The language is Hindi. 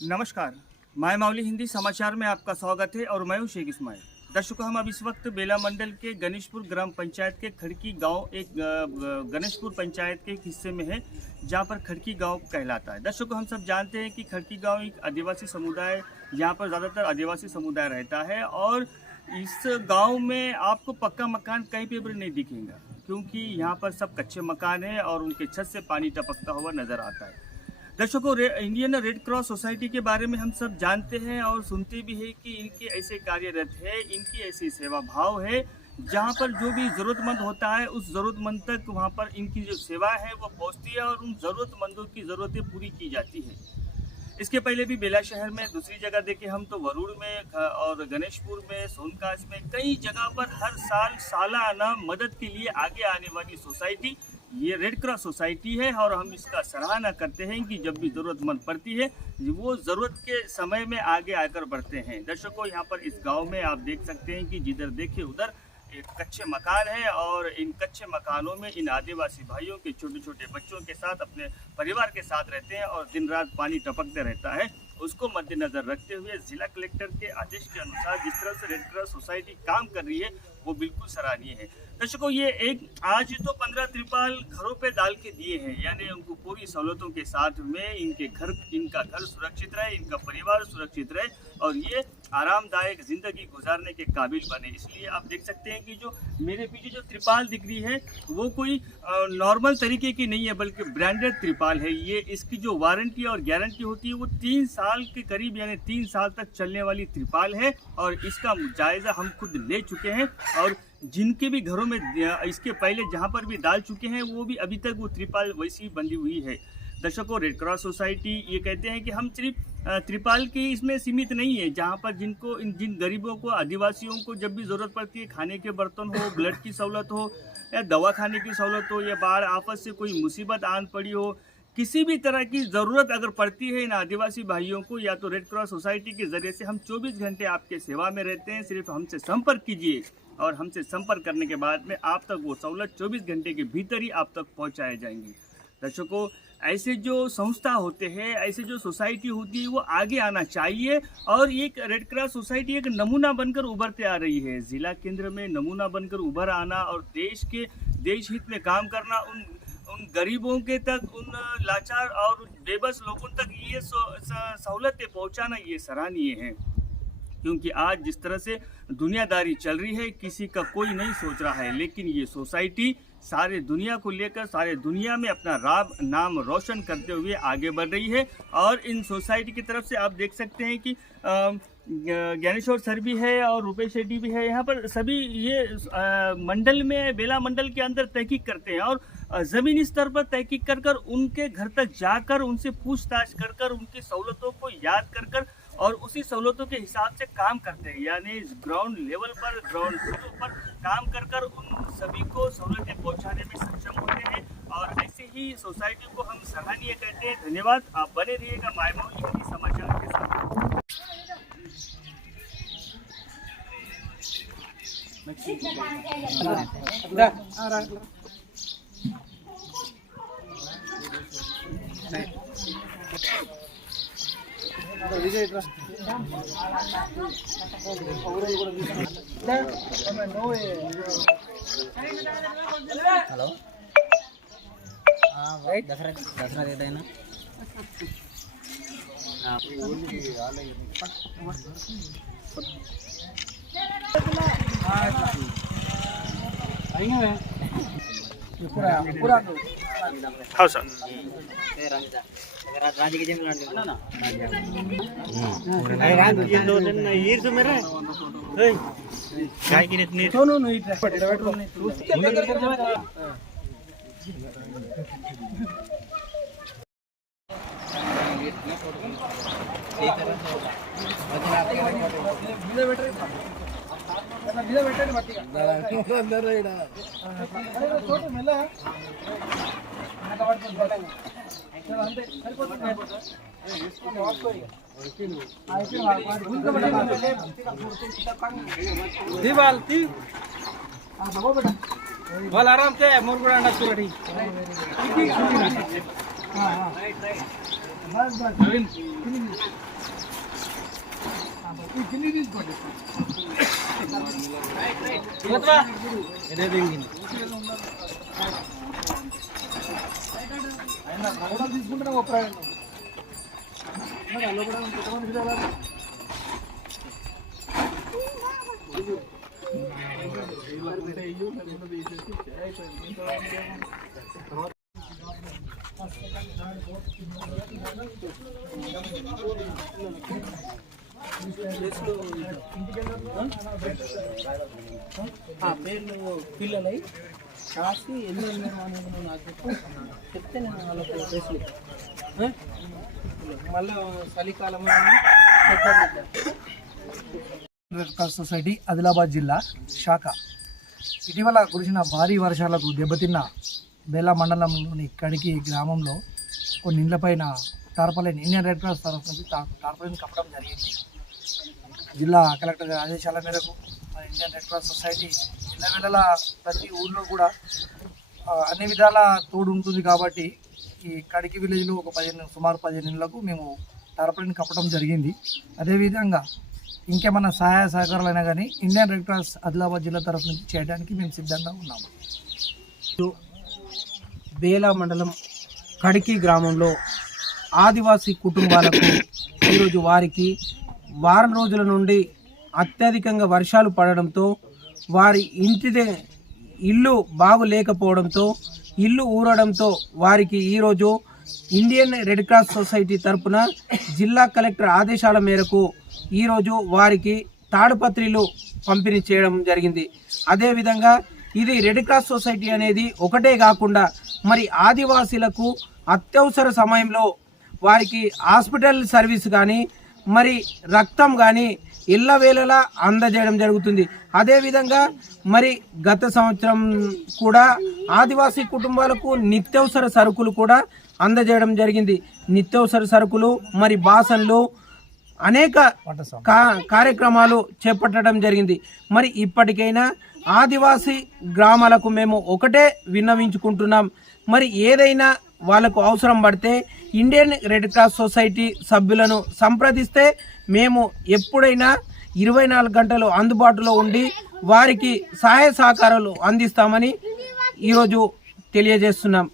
नमस्कार, माय मावली हिंदी समाचार में आपका स्वागत है और मैं हूं शेख इस्माइल। दर्शकों, हम अब इस वक्त बेला मंडल के गणेशपुर ग्राम पंचायत के खड़की गांव एक गणेशपुर पंचायत के एक हिस्से में है, जहां पर खड़की गांव कहलाता है। दर्शकों, हम सब जानते हैं कि खड़की गांव एक आदिवासी समुदाय, यहाँ पर ज़्यादातर आदिवासी समुदाय रहता है और इस गाँव में आपको पक्का मकान कहीं पर भी नहीं दिखेगा, क्योंकि यहाँ पर सब कच्चे मकान हैं और उनके छत से पानी टपकता हुआ नज़र आता है। दर्शकों, इंडियन रेड क्रॉस सोसाइटी के बारे में हम सब जानते हैं और सुनते भी हैं कि इनके ऐसे कार्यरत है, इनकी ऐसी सेवा भाव है, जहां पर जो भी ज़रूरतमंद होता है उस ज़रूरतमंद तक वहां पर इनकी जो सेवा है वो पहुंचती है और उन ज़रूरतमंदों की ज़रूरतें पूरी की जाती है। इसके पहले भी बेला शहर में, दूसरी जगह देखें हम तो वरुड़ में और गणेशपुर में, सोनकाश में, कई जगह पर हर साल सालाना मदद के लिए आगे आने वाली सोसाइटी ये रेड क्रॉस सोसाइटी है और हम इसका सराहना करते हैं कि जब भी ज़रूरतमंद पड़ती है वो ज़रूरत के समय में आगे आकर बढ़ते हैं। दर्शकों, यहाँ पर इस गांव में आप देख सकते हैं कि जिधर देखें उधर एक कच्चे मकान है और इन कच्चे मकानों में इन आदिवासी भाइयों के छोटे छोटे बच्चों के साथ, अपने परिवार के साथ रहते हैं और दिन रात पानी टपकते रहता है। उसको मद्देनज़र रखते हुए जिला कलेक्टर के आदेश के अनुसार जिस तरह से रेड क्रॉस सोसाइटी काम कर रही है वो बिल्कुल सराहनीय है। दर्शकों, ये एक आज तो 15 त्रिपाल घरों पे डाल के दिए हैं, यानी उनको पूरी सहूलतों के साथ में इनका घर सुरक्षित रहे, इनका परिवार सुरक्षित रहे और ये आरामदायक जिंदगी गुजारने के काबिल बने। इसलिए आप देख सकते हैं कि जो मेरे पीछे जो त्रिपाल दिख रही है वो कोई नॉर्मल तरीके की नहीं है, बल्कि ब्रांडेड त्रिपाल है। ये इसकी जो वारंटी और गारंटी होती है वो 3 साल के करीब, यानी 3 साल तक चलने वाली त्रिपाल है और इसका जायज़ा हम खुद ले चुके हैं और जिनके भी घरों में इसके पहले जहां पर भी डाल चुके हैं वो भी अभी तक वो त्रिपाल वैसी बंधी हुई है। दर्शकों, रेड क्रॉस सोसाइटी ये कहते हैं कि हम सिर्फ त्रिपाल के इसमें सीमित नहीं है, जहां पर जिन गरीबों को, आदिवासियों को जब भी ज़रूरत पड़ती है, खाने के बर्तन हो, ब्लड की सहूलत हो या दवा खाने की सहूलत हो या बाढ़ आफत से कोई मुसीबत आन पड़ी हो, किसी भी तरह की ज़रूरत अगर पड़ती है इन आदिवासी भाइयों को, या तो रेड क्रॉस सोसाइटी के ज़रिए से हम 24 घंटे आपके सेवा में रहते हैं। सिर्फ हमसे संपर्क कीजिए और हमसे संपर्क करने के बाद में आप तक वो सहूलत 24 घंटे के भीतर ही आप तक पहुंचाए जाएंगे। दर्शकों, ऐसे जो संस्था होते हैं, ऐसे जो सोसाइटी होती है वो आगे आना चाहिए और एक रेड क्रॉस सोसाइटी एक नमूना बनकर उभरते आ रही है। ज़िला केंद्र में नमूना बनकर उभर आना और देश हित में काम करना, उन गरीबों के तक, उन लाचार और बेबस लोगों तक ये सहूलतें पहुंचाना ये सराहनीय है। क्योंकि आज जिस तरह से दुनियादारी चल रही है, किसी का कोई नहीं सोच रहा है, लेकिन ये सोसाइटी सारे दुनिया को लेकर सारे दुनिया में अपना नाम रोशन करते हुए आगे बढ़ रही है। और इन सोसाइटी की तरफ से आप देख सकते हैं कि ज्ञानेश्वर सर भी है और रुपेश रेड्डी भी है। यहाँ पर सभी ये मंडल में, बेला मंडल के अंदर तहकीक करते हैं और ज़मीनी स्तर पर तहकीक कर उनके घर तक जाकर उनसे पूछताछ कर उनकी सहूलतों को याद कर और उसी सहूलतों के हिसाब से काम करते हैं, यानी ग्राउंड लेवल पर, ग्राउंड जीरो पर काम कर उन सभी को सहूलतें पहुंचाने में सक्षम होते हैं और ऐसे ही सोसाइटी को हम सराहनीय कहते हैं। धन्यवाद। आप बने रहिएगा माय मावली हिंदी समाचार के साथ। హలో దసరా డేట్ అయినా हाँ सर, राजी के बोल आराम से मुरगुड़ा పేర్లు పిల్లలై రాసి ఎన్ని అనేది నాకు చెప్తే నేను వాళ్ళకి పేర్లు మళ్ళీ చలికాలం రెడ్ క్రాస్ సొసైటీ ఆదిలాబాద్ జిల్లా శాఖ ఇటీవల కురిసిన భారీ వర్షాలకు దెబ్బతిన్న బేలా మండలంలోని కడికి గ్రామంలో కొన్ని ఇండ్లపైన టార్పాలిన్ ఇండియన్ రెడ్ క్రాస్ తరఫు నుంచి టార్పాలిన్ కప్పడం జరిగింది. జిల్లా కలెక్టర్ గారి ఆదేశాల మేరకు ఇండియన్ రెడ్ క్రాస్ సొసైటీ ఇళ్ళవేళలా ప్రతి ఊళ్ళో కూడా అన్ని విధాల తోడు ఉంటుంది కాబట్టి ఈ కడికి విలేజ్లో సుమారు 15 ఇళ్లకు మేము టార్పాలిన్ కప్పడం జరిగింది. అదేవిధంగా ఇంకేమన్నా సహాయ సహకారాలైనా కానీ ఇండియన్ రెడ్ క్రాస్ ఆదిలాబాద్ జిల్లా తరఫు నుంచి చేయడానికి మేము సిద్ధంగా ఉన్నాము. బేలా మండలం కడికి గ్రామంలో ఆదివాసీ కుటుంబాలకు ఈరోజు వారికి వారం రోజుల నుండి అత్యధికంగా వర్షాలు పడడంతో వారి ఇల్లు బాగులేకపోవడంతో ఇల్లు ఊరడంతో వారికి ఈరోజు ఇండియన్ రెడ్ క్రాస్ సొసైటీ తరపున జిల్లా కలెక్టర్ ఆదేశాల మేరకు ఈరోజు వారికి తాడుపత్రిలు పంపిణీ చేయడం జరిగింది. అదేవిధంగా ఇది రెడ్ క్రాస్ సొసైటీ అనేది ఒకటే కాకుండా మరి ఆదివాసీలకు అత్యవసర సమయంలో వారికి హాస్పిటల్ సర్వీస్ కానీ మరి రక్తం కానీ ఎల్లవేళలా అందజేయడం జరుగుతుంది. అదేవిధంగా మరి గత సంవత్సరం కూడా ఆదివాసీ కుటుంబాలకు నిత్యవసర సరుకులు కూడా అందజేయడం జరిగింది. నిత్యవసర సరుకులు మరి బాసన్లు అనేక కార్యక్రమాలు చేపట్టడం జరిగింది. మరి ఇప్పటికైనా ఆదివాసీ గ్రామాలకు మేము ఒకటే విన్నవించుకుంటున్నాం. మరి ఏదైనా వాళ్ళకు అవసరం పడితే ఇండియన్ రెడ్ క్రాస్ సొసైటీ సభ్యులను సంప్రదిస్తే మేము ఎప్పుడైనా 24 గంటలు అందుబాటులో ఉండి వారికి సహాయ సహకారాలు అందిస్తామని ఈరోజు తెలియజేస్తున్నాం.